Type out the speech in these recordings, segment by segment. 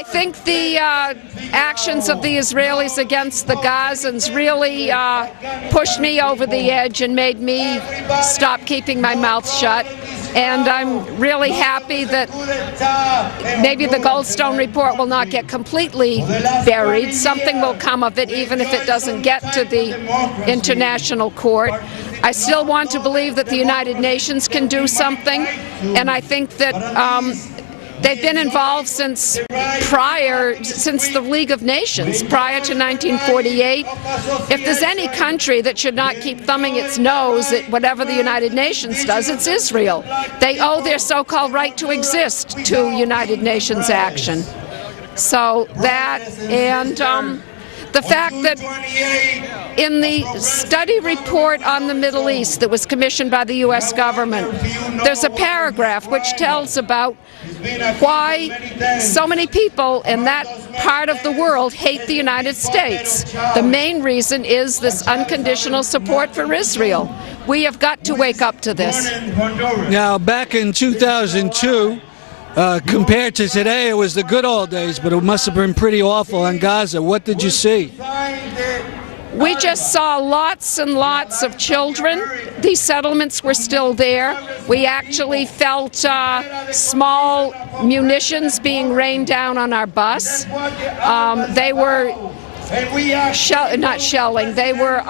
I think the actions of the Israelis against the Gazans really pushed me over the edge and made me stop keeping my mouth shut. And I'm really happy that maybe the Goldstone report will not get completely buried. Something will come of it, even if it doesn't get to the International Court. I still want to believe that the United Nations can do something, and I think that they've been involved since the League of Nations, prior to 1948. If there's any country that should not keep thumbing its nose at whatever the United Nations does, it's Israel. They owe their so-called right to exist to United Nations action. So that, and the fact that in the study report on the Middle East that was commissioned by the U.S. government, there's a paragraph which tells about why so many people in that part of the world hate the United States. The main reason is this unconditional support for Israel. We have got to wake up to this. Now, back in 2002, compared to today, it was the good old days, but it must have been pretty awful in Gaza. What did you see? We just saw lots and lots of children. These settlements were still there. We actually felt small munitions being rained down on our bus. They were not shelling, they were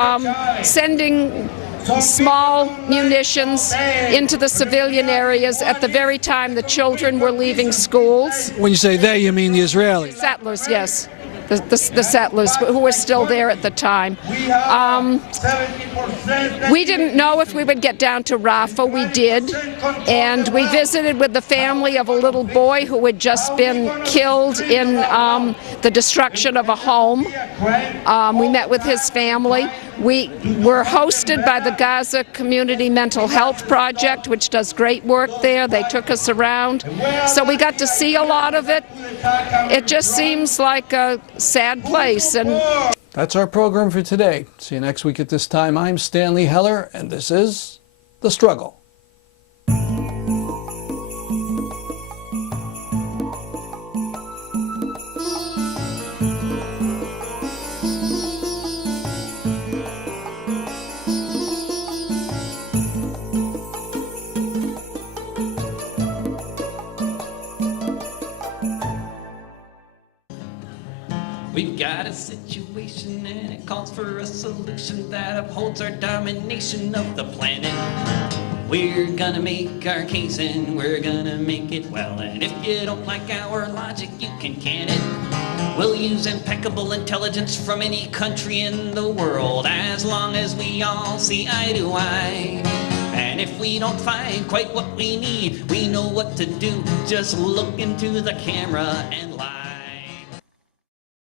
sending small munitions into the civilian areas at the very time the children were leaving schools. When you say they, you mean the Israelis? Settlers, yes. The settlers who were still there at the time. We didn't know if we would get down to Rafah. We did, and we visited with the family of a little boy who had just been killed in the destruction of a home. We met with his family. We were hosted by the Gaza Community Mental Health Project, which does great work there. They took us around, so we got to see a lot of it. It just seems like a sad place. And that's our program for today. See you next week at this time. I'm Stanley Heller, and this is The Struggle. We've got a situation and it calls for a solution that upholds our domination of the planet. We're gonna make our case and we're gonna make it well. And if you don't like our logic, you can can it. We'll use impeccable intelligence from any country in the world, as long as we all see eye to eye. And if we don't find quite what we need, we know what to do. Just look into the camera and lie.